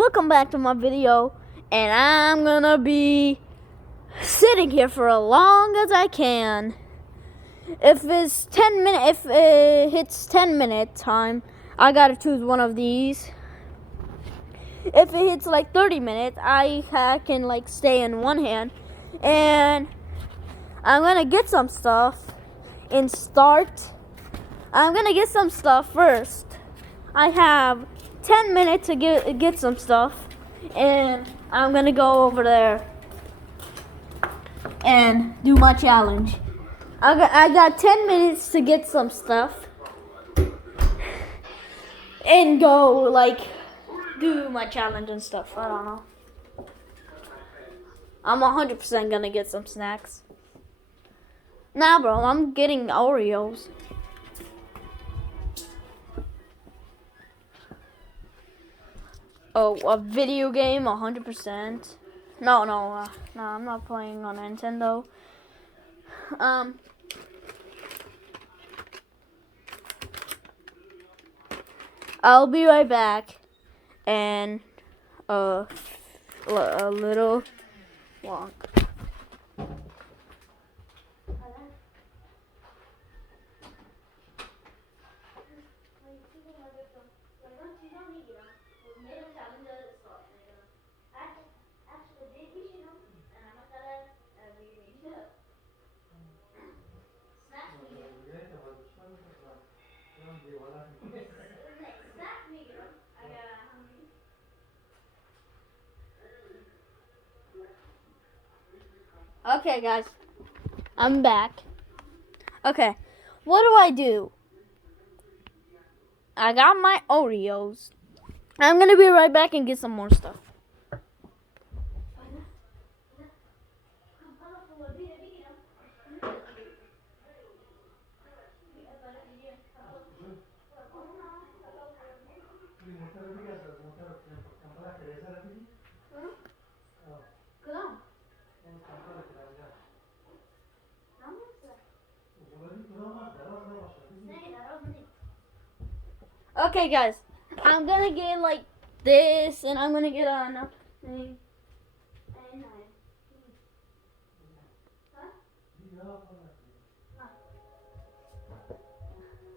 welcome back to my video, and I'm gonna be sitting here for as long as I can. If it hits 10-minute time, I gotta choose one of these. If it hits like 30 minutes, I can like stay in one hand, and I'm gonna get some stuff and start. I'm gonna get some stuff first. I have 10 minutes to get some stuff, and I'm gonna go over there and do my challenge. I got 10 minutes to get some stuff and go like do my challenge and stuff. I don't know. I'm 100% gonna get some snacks. Nah, bro, I'm getting Oreos. Oh, a video game, 100%. No, I'm not playing on Nintendo. I'll be right back, and a little walk. Okay, guys, I'm back. Okay, what do? I got my Oreos. I'm gonna be right back and get some more stuff. Okay, guys, I'm gonna get like this, and I'm gonna get another thing.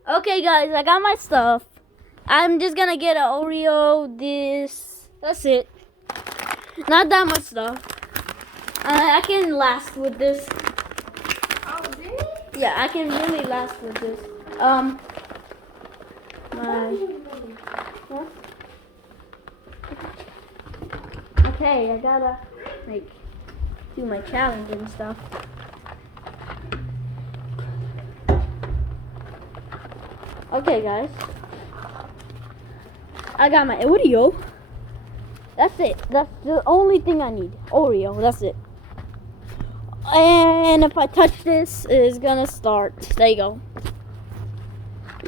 Okay, guys, I got my stuff. I'm just gonna get an Oreo, this. That's it. Not that much stuff. I can last with this. Oh, really? Yeah, I can really last with this. Okay, I gotta like do my challenge and stuff. Okay, guys, I got my Oreo. That's it. That's the only thing I need. Oreo. That's it. And if I touch this, it's gonna start. There you go.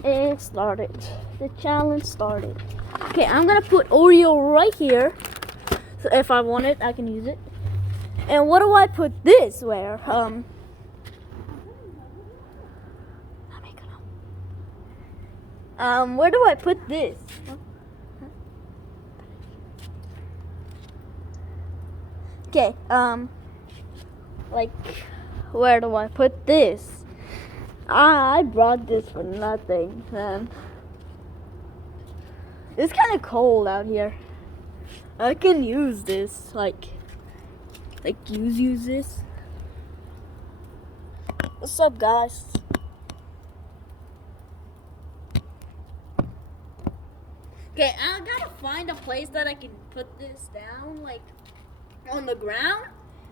It started. The challenge started. Okay, I'm gonna put Oreo right here. So if I want it, I can use it. And what do I put this where? Where do I put this? Okay, like, where do I put this? I brought this for nothing, man. It's kind of cold out here. I can use this, like use this. What's up, guys? Okay, I gotta find a place that I can put this down, like, on the ground.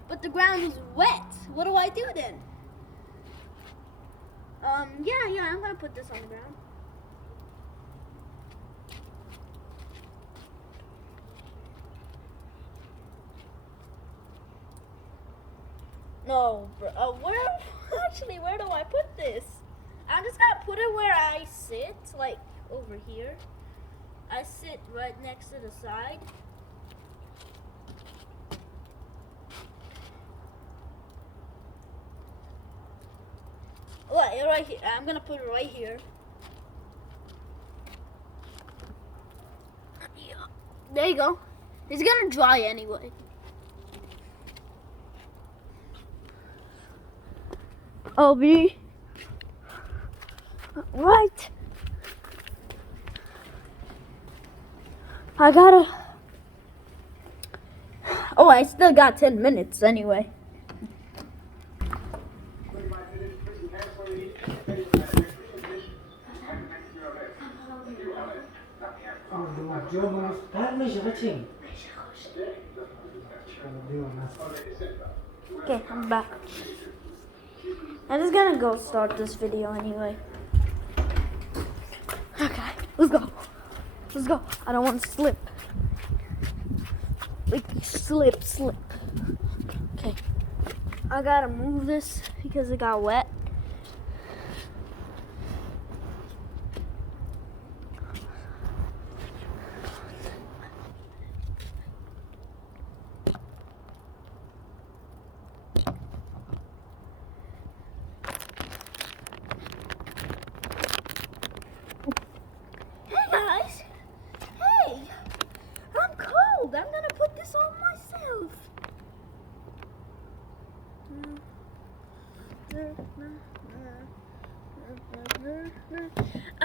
But the ground is wet. What do I do then? Yeah, I'm gonna put this on the ground. No, bro. Where do I put this? I'm just gonna put it where I sit, like over here. I sit right next to the side. Right here. I'm gonna put it right here. There you go. It's gonna dry anyway. I'll be right. I gotta. Oh, I still got 10 minutes anyway. Okay, I'm back. I'm just gonna go start this video anyway. Okay, let's go. Let's go. I don't want to slip. Like, slip. Okay. I gotta move this because it got wet. Hey guys! Hey! I'm cold! I'm gonna put this on myself.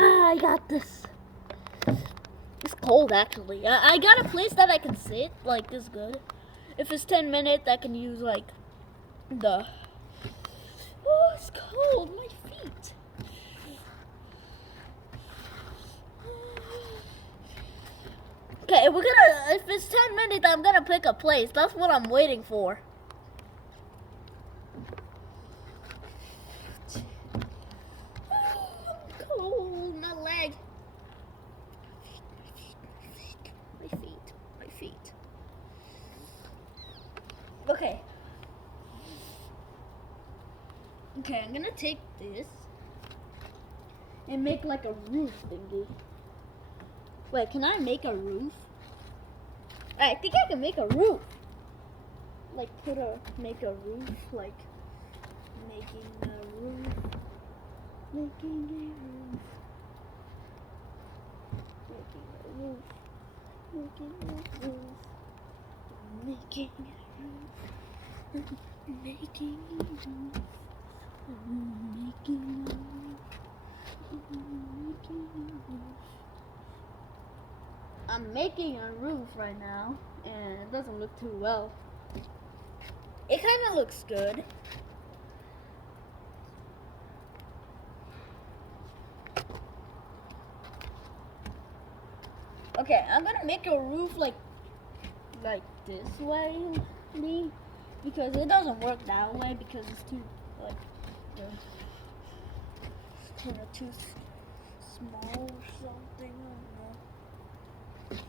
I got this. It's cold actually. I got a place that I can sit like this good. If it's 10 minutes, I can use like the. Oh, it's cold. My feet. Okay, we're gonna. If it's 10 minutes, I'm gonna pick a place. That's what I'm waiting for. I'm cold. My leg. My feet. Okay. Okay, I'm gonna take this and make like a roof thingy. Wait, can I make a roof? I think I can make a roof. Like make a roof, like making a roof. Making a roof. Making a roof. Making a roof. Making a roof. Making a roof. Making a roof. I'm making a roof right now, and it doesn't look too well. It kind of looks good. Okay, I'm gonna make a roof like this way, because it doesn't work that way because it's too like it's kind of too small or something. I don't know.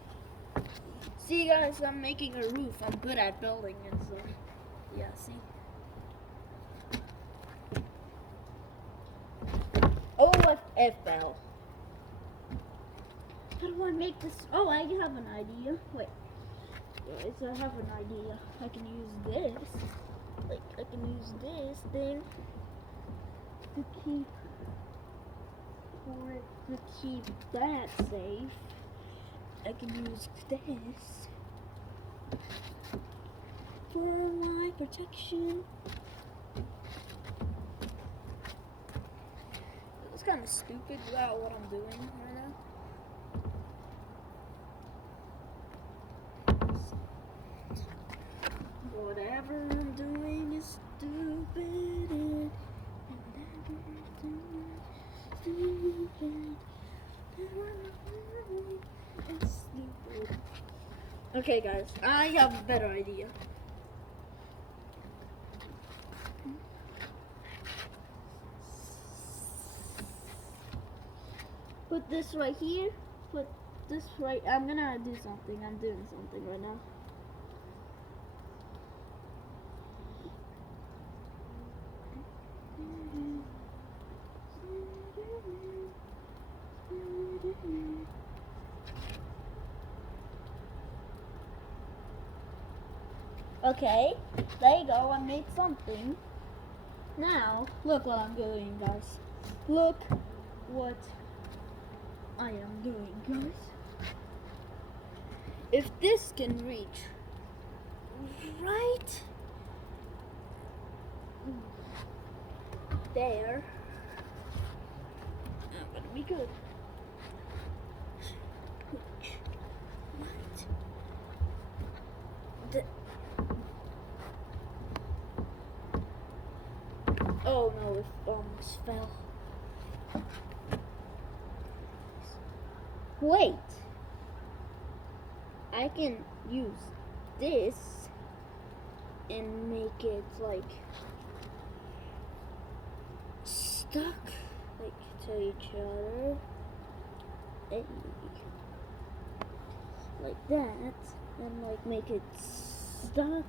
See guys, I'm making a roof. I'm good at building it, so yeah. See. Oh, it fell. How do I make this? Oh, I have an idea. Wait. Guys, I have an idea. I can use this. Like, I can use this thing to keep that safe. I can use this for my protection. It's kind of stupid about what I'm doing right now. Whatever I'm doing is stupid. And it's stupid. Okay, guys, I have a better idea. Put this right here. Put this right. I'm gonna do something. I'm doing something right now. Okay, there you go. I made something. Now, look what I'm doing, guys. Look what I am doing, guys. if this can reach right there, I'm gonna be good. Right. Oh no, it almost fell. Wait. I can use this and make it like stuck like to each other. Hey. Like that, and like make it stuck,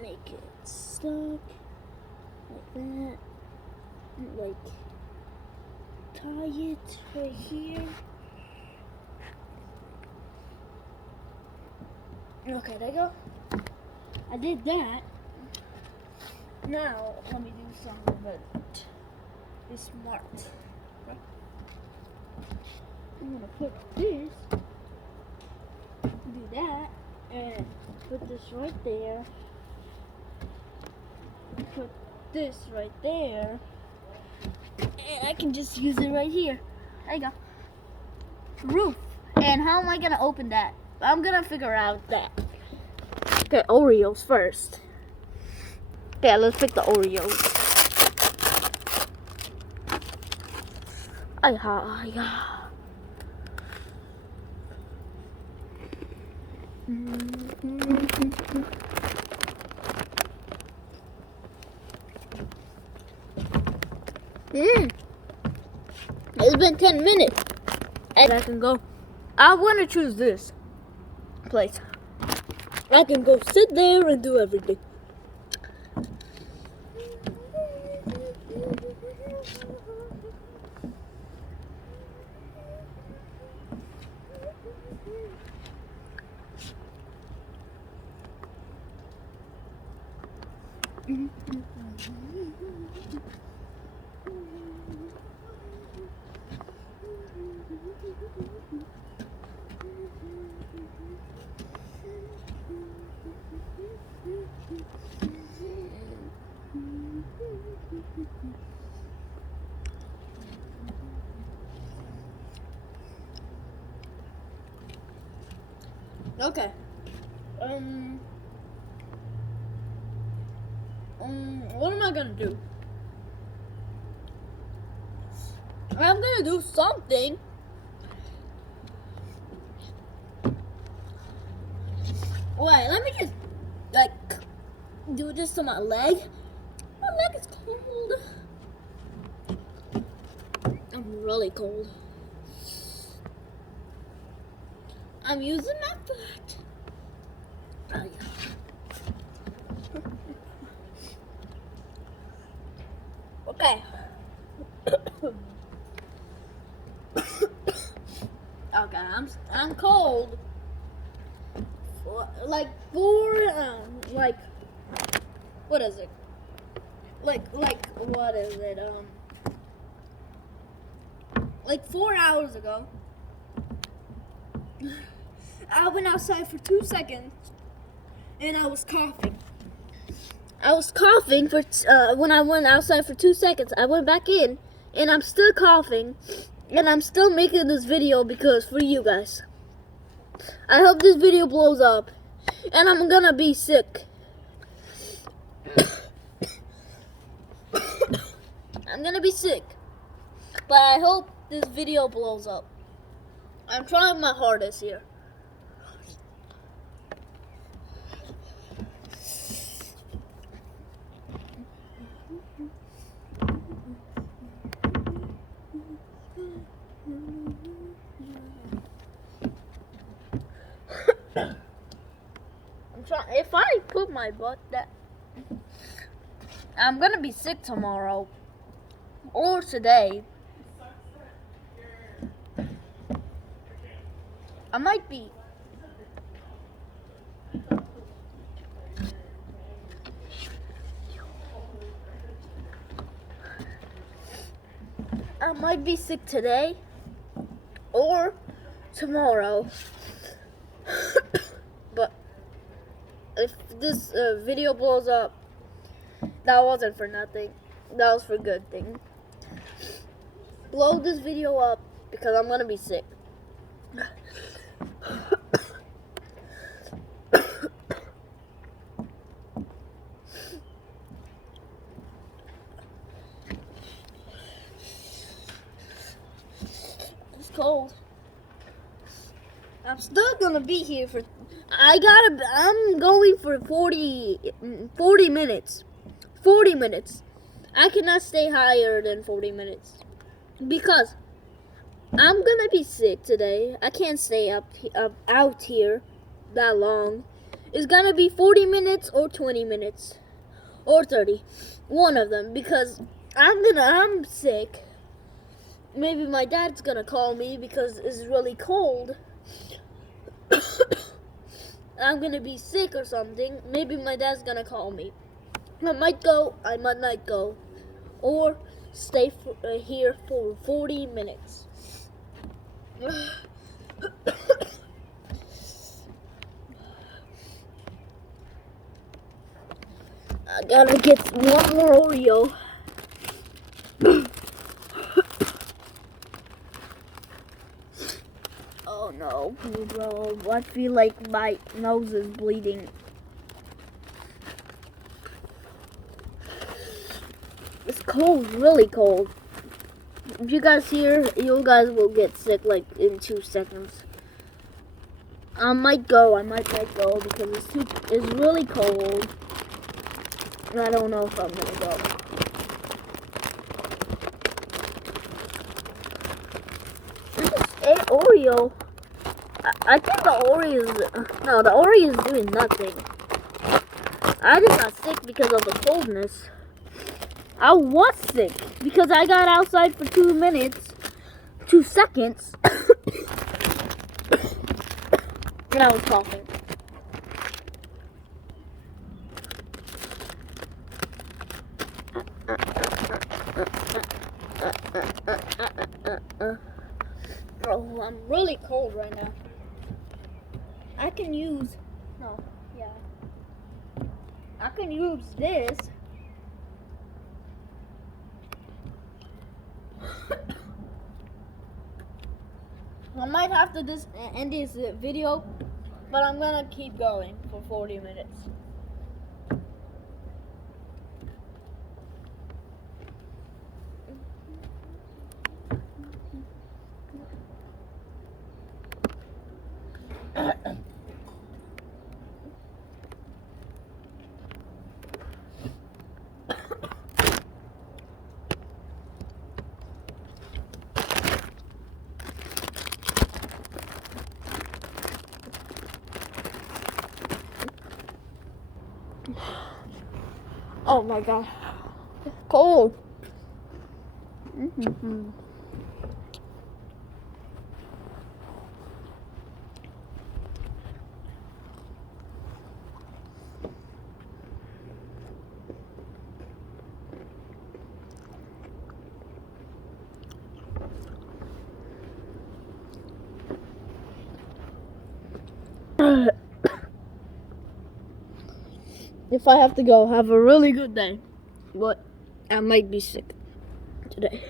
like that, and, like tie it right here. Okay, there you go. I did that. Now let me do something but be smart. Right? I'm gonna put this. Do that and put this right there. Put this right there. And I can just use it right here. There you go. Roof. And how am I gonna open that? I'm gonna figure out that. Okay, Oreos first. Okay, let's pick the Oreos. Ay. It's been 10 minutes. And I can go. I want to choose this place. I can go sit there and do everything. Okay. What am I gonna do? I'm gonna do something. Wait, let me just do this to my leg. My leg is cold. I'm really cold. I'm using my foot. Oh, yeah. Okay. Okay, I'm cold. What is it? What is it? Like 4 hours ago, I went outside for 2 seconds, and I was coughing. When I went outside for 2 seconds. I went back in, and I'm still coughing, and I'm still making this video because for you guys. I hope this video blows up, and I'm gonna be sick. I'm gonna be sick, but I hope this video blows up. I'm trying my hardest here. If I put my butt that, I'm gonna be sick tomorrow or today. I might be. I might be sick today or tomorrow. this video blows up, that wasn't for nothing. That was for good thing. Blow this video up because I'm gonna be sick. It's cold. I'm still gonna be here for. I'm going for 40 minutes. 40 minutes. I cannot stay higher than 40 minutes because I'm gonna be sick today. I can't stay out here that long. It's gonna be 40 minutes or 20 minutes or 30. One of them, because I'm sick. Maybe my dad's gonna call me because it's really cold. I'm gonna be sick or something. Maybe my dad's gonna call me. I might go, I might not go. Or stay here for 40 minutes. I gotta get one more Oreo. Oh no, bro. I feel like my nose is bleeding. It's cold, really cold. If you guys hear, you guys will get sick like in 2 seconds. I might not go because it's really cold. And I don't know if I'm gonna go. I just ate Oreo. I think the Oreo is doing nothing. I just got sick because of the coldness. I was sick because I got outside for 2 seconds, and I was coughing. Oh, I'm really cold right now. I can use this. I might have to end this video, but I'm gonna keep going for 40 minutes. Oh my god, cold. If I have to go, have a really good day. But I might be sick today.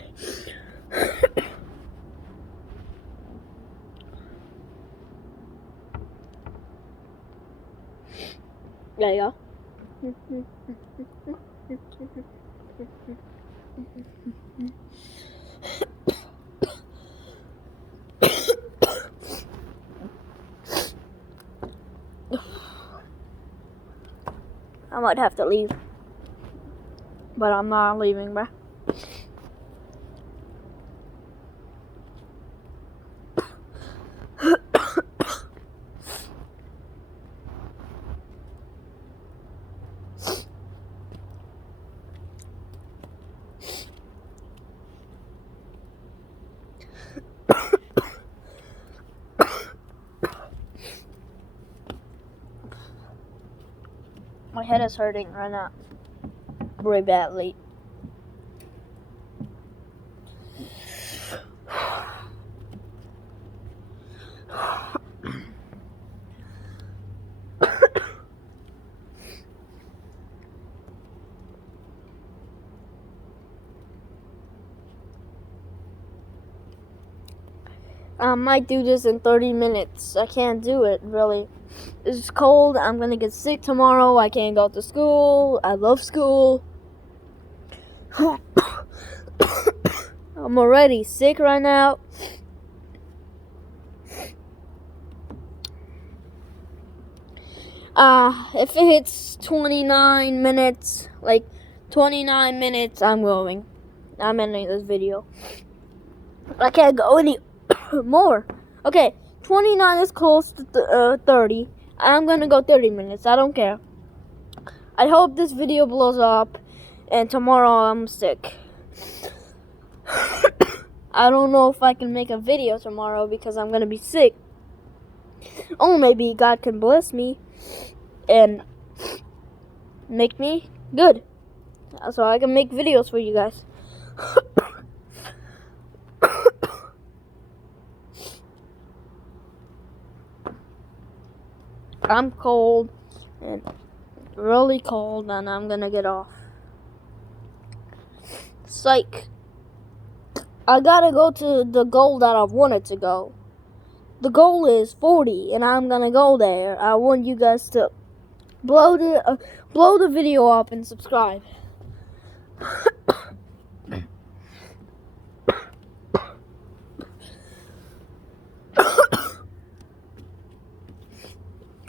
There you go. I might have to leave, but I'm not leaving, bruh. My head is hurting right now, very badly. I might do this in 30 minutes. I can't do it, really. It's cold. I'm gonna get sick tomorrow. I can't go to school. I love school. I'm already sick right now. If it hits 29 minutes, like 29 minutes, I'm going. I'm ending this video. I can't go any more. Okay, 29 is close to 30. I'm gonna go 30 minutes. I don't care. I hope this video blows up, and tomorrow I'm sick. I don't know if I can make a video tomorrow because I'm gonna be sick. Oh, maybe God can bless me and make me good, so I can make videos for you guys. I'm cold, and really cold, and I'm gonna get off. Psych. I gotta go to the goal that I wanted to go. The goal is 40, and I'm gonna go there. I want you guys to blow the video up and subscribe.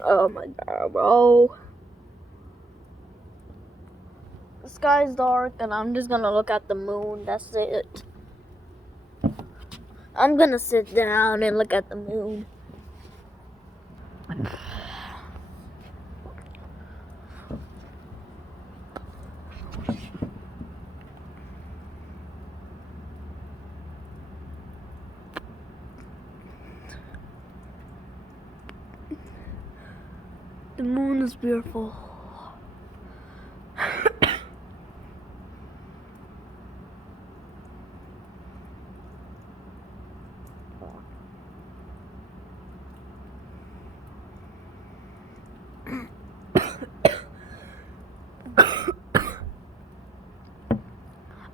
Oh my god, bro. The sky's dark, and I'm just gonna look at the moon. That's it. I'm gonna sit down and look at the moon. The moon is beautiful.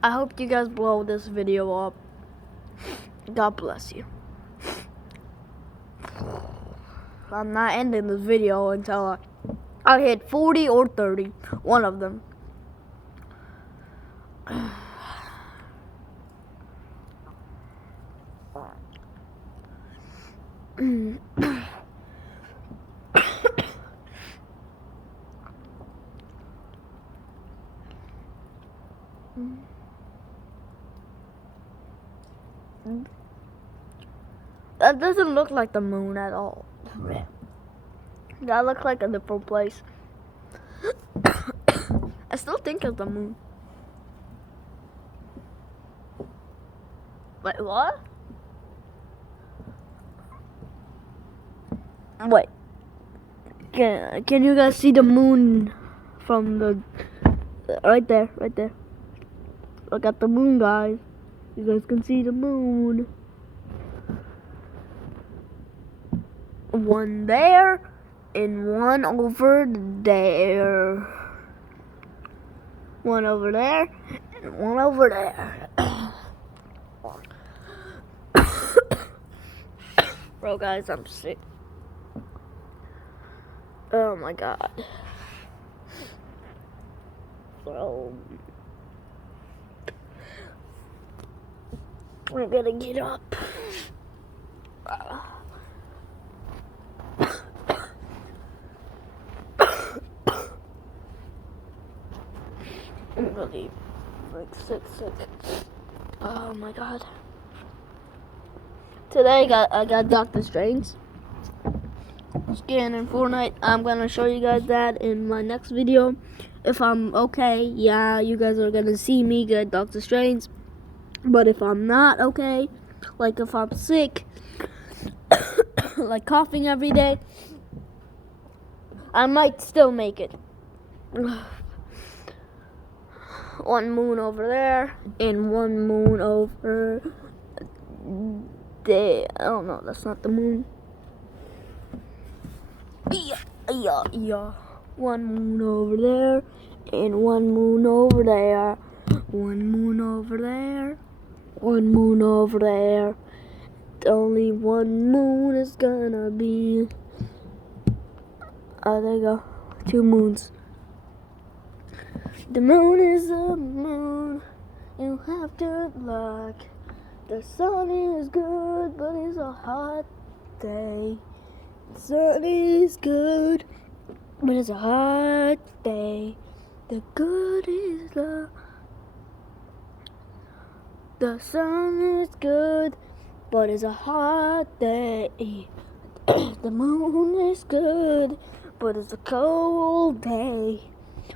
I hope you guys blow this video up. God bless you. I'm not ending this video until I hit 40 or 30. One of them. That doesn't look like the moon at all. That looks like a different place. I still think it's the moon. Wait, what? Wait. Can you guys see the moon from the right there, right there? Look at the moon, guys. You guys can see the moon. One there and one over there. One over there and one over there. Bro, guys, I'm sick. Oh my god. Bro. We're gonna get up. I'm really sick. Oh my god. Today I got Doctor Strange skin in Fortnite. I'm gonna show you guys that in my next video. If I'm okay, yeah, you guys are gonna see me get Doctor Strange. But if I'm not okay, like if I'm sick, like coughing every day, I might still make it. One moon over there, and one moon over there. I don't know, that's not the moon. Yeah. One moon over there, and one moon over there. One moon over there. One moon over there. only one moon is gonna be. Oh, there you go. 2 moons. The moon is a moon. You have good luck. The sun is good, but it's a hot day. The sun is good, but it's a hot day. The good is the sun is good, but it's a hot day. The moon is good, but it's a cold day.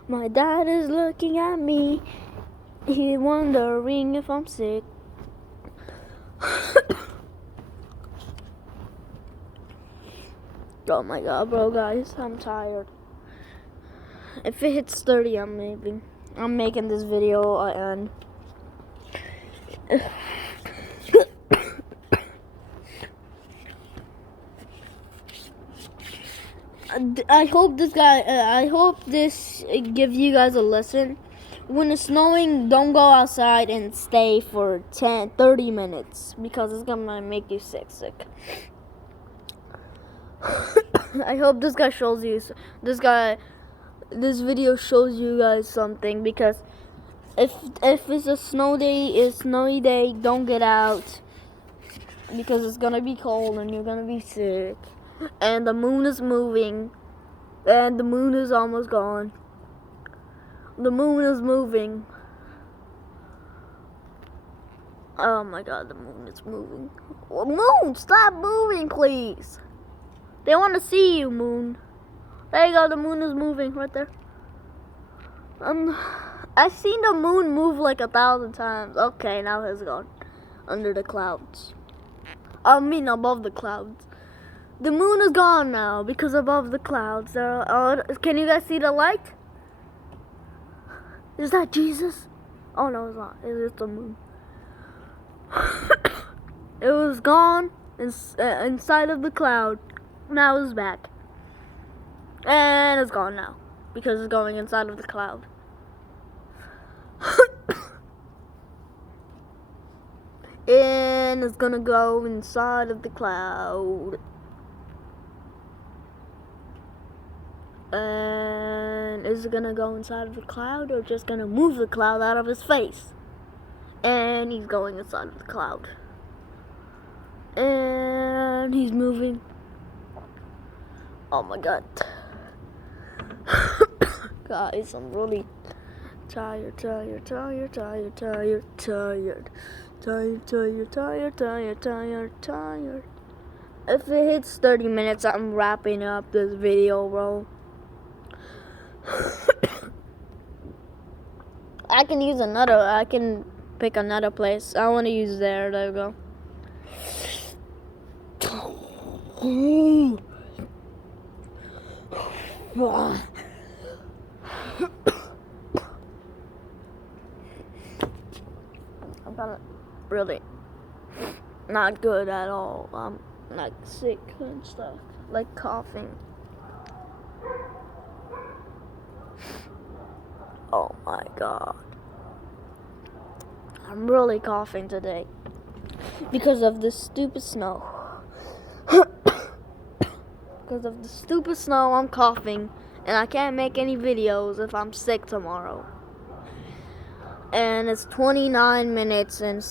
My dad is looking at me. He wondering if I'm sick. Oh my god, bro, guys, I'm tired. If it hits 30, I'm making this video and I hope this gives you guys a lesson. When it's snowing, don't go outside and stay for 30 minutes because it's gonna make you sick. I hope this video shows you guys something, because if it's a snowy day, don't get out because it's gonna be cold and you're gonna be sick. And the moon is moving, and the moon is almost gone. The moon is moving. Oh my god, the moon is moving. Well, moon, stop moving, please. They want to see you, moon. There you go, the moon is moving right there. I've seen the moon move like 1,000 times. Okay, now it's gone. Under the clouds. I mean, above the clouds. The moon is gone now because above the clouds. Can you guys see the light? Is that Jesus? Oh no, it's not. It's just the moon. It was gone inside of the cloud. Now it's back. And it's gone now because it's going inside of the cloud. And it's gonna go inside of the cloud. And is it gonna go inside of the cloud or just gonna move the cloud out of his face? And he's going inside of the cloud. And he's moving. Oh my god. Guys, I'm really tired. If it hits 30 minutes, I'm wrapping up this video, bro. I can pick another place. I want to use there. There we go. I'm kind of really not good at all. I'm like sick and stuff, like coughing. Oh my god. I'm really coughing today because of the stupid snow. Because of the stupid snow, I'm coughing, and I can't make any videos if I'm sick tomorrow. And it's 29 minutes and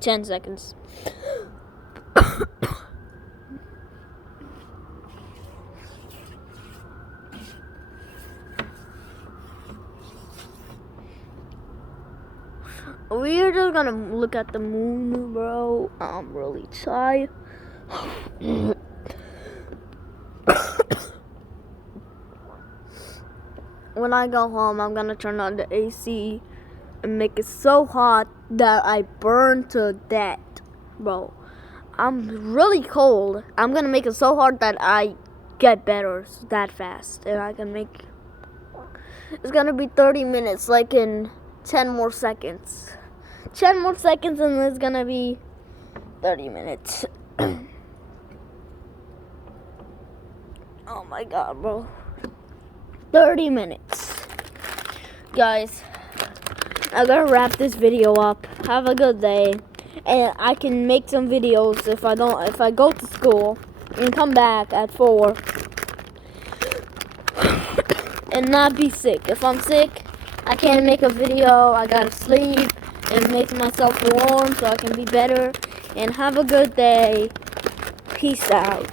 10 seconds. We're just gonna look at the moon, bro. I'm really tired. When I go home, I'm gonna turn on the AC and make it so hot that I burn to death, bro. I'm really cold. I'm gonna make it so hard that I get better that fast, and I can make. It's gonna be 30 minutes, like in 10 more seconds. 10 more seconds, and it's gonna be 30 minutes. Oh my god, bro. 30 minutes. Guys, I'm gonna wrap this video up. Have a good day. and I can make some videos if I go to school and come back at 4 and not be sick. If I'm sick, I can't make a video. I gotta sleep and make myself warm so I can be better. And have a good day. Peace out.